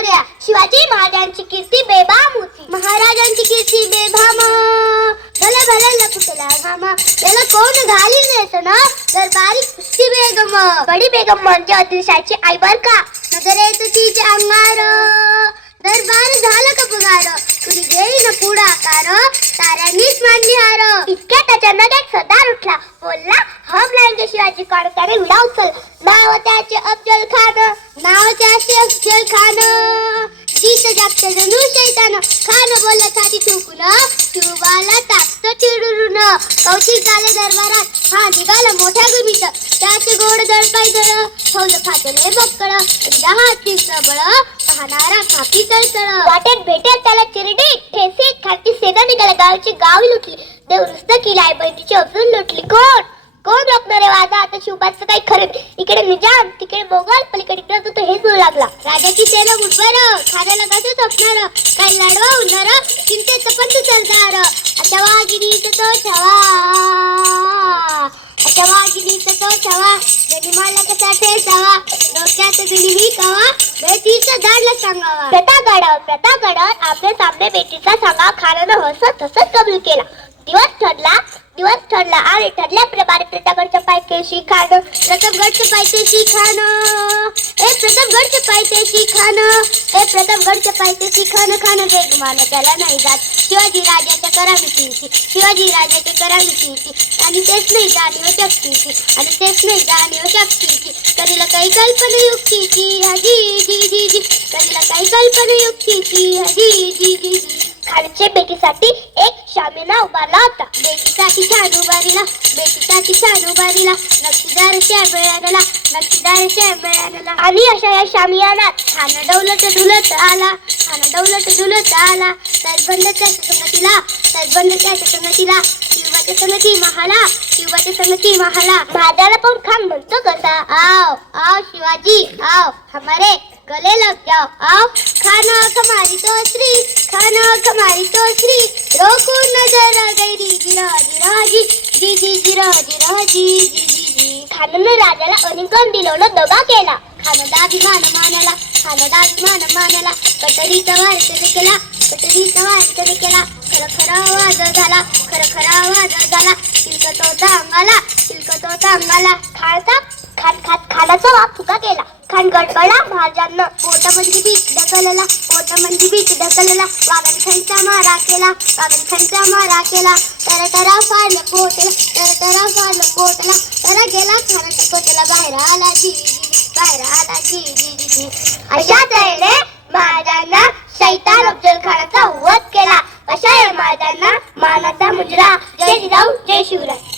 मोरया. शिवाजी महाराजांची कीर्ती बेबाम होती. महाराजांची कीर्ती बेबाम भले भले लपटला घाम. याला कोण घाली ना तर बारीक पुष्टी बेगम. बडी बेगम म्हणजे अदिलशाची आई बर का? नजरेत तिचे अंगार. दरबार झालं का पगार? तुझी गेली ना पुढाकार? ताऱ्यांनीच मांडली हार. इतक्यात अचानक एक सरदार उठला. बोलला हम लाएंगे शिवाजी कौन त्याने विडा उचल जणू खान बोलला छाती ठोकून शिवबाला टाकत चिडून कौशिक झाले दरबारात हा निघाला मोठ्या गुमीत त्याचे गोड दळपाय दळ फौज फाटले बक्कळ दहा तीस बळ पाहणारा कापी तळतळ वाटेत भेटेल त्याला चिरडी ठेसे खालची सेना निघाला गावची गाव लुटली देव नुसतं किलाय बहिणीची अफजून लुटली कोण कोण रोखणार आहे वाजा? आता शिवबाचं काही खरं इकडे निजाम तिकडे मोगल पलीकडे इकडे तो हेच बोलू लागला. राजाची सेना मुठभर खाण्याला कसं झोपणार काही लढवा होणार चिंतेत पण तू चालणार अच्छा वागिनीच तो छवा. अच्छा वागिनीच तो छवा. गणिमाला मला कसा ठेसावा डोक्यात गिरी ही कवा? बेटीचं झाडला सांगावा. प्रतागडावर प्रतागडावर आपल्या सामने बेटीचा सांगा. खाण्यानं हसत हसत कबूल केला. दिवस ठरला दिवस ठरला आणि ठरल्याप्रमाणे प्रतापगडच्या पायथ्याशी खाणं प्रतापगडच्या पायथ्याशी खाणं हे प्रतापगडच्या पायथ्याशी खाणं हे प्रतापगडच्या पायथ्याशी खाणं खाणं वेगमान त्याला नाही जात. शिवाजी राजाच्या करामितीची शिवाजी राजाच्या करामितीची आणि तेच नाही जाणीव शक्तीची आणि तेच नाही जाणीव शक्तीची. कधीला काही कल्पना युक्तीची हजी जी जी जी. कधीला काही कल्पना युक्तीची हजी जी जी जी. खानचे बेटीसाठी एक शामिना उभारला होता. बेटीसाठी छान उभारीला बेटीसाठी छान नक्षीदार मिळाला नक्षीदार मिळाला आणि अशा या शामियानात खान डौलत डुलत आला खान डवलत डुलत आला. तजबंद त्याच्या संगतीला तजबंद त्याच्या संगतीला शिवाच्या संगती महाला शिवाच्या संगती महाला. माझ्याला पण खान म्हणतो कसा? आओ आओ शिवाजी आओ हमारे गले लग जाओ आओ खाना कमारी तो श्री खाना कमारी तो श्री. रोको नजर गैरी जिरा जिरा जी जी जी जिरा जिरा जी जी. जी जी खानानं राजाला अनिकम दिलवलं दबा केला. खानदा अभिमान मानला खानादा अभिमान मानला. कटरीचा वार केला कटरीचा वार त्याने केला खर खरा आवाज झाला खर खरा आवाज झाला. चिलकतोचा अंगाला चिलकतोचा अंगाला. खायचा खात खात खालाचा वाप फुका केला. खान भाज्यांना महाराजांना पोटामध्ये बीच ढकलला पोटामध्ये बीच ढकलला वागण खायचा मारा केला वागण खायचा मारा केला तर तरा फाडलं पोटला तर तरा फाडलं पोटला तर गेला खाण्याच्या पोटला बाहेर आला जी बाहेर आला जी जी जी जी. अशा तऱ्हेने महाराजांना शैतान अफजल खानाचा वध केला. अशा या महाराजांना मानाचा मुजरा. जय जिजाऊ जय शिवराय.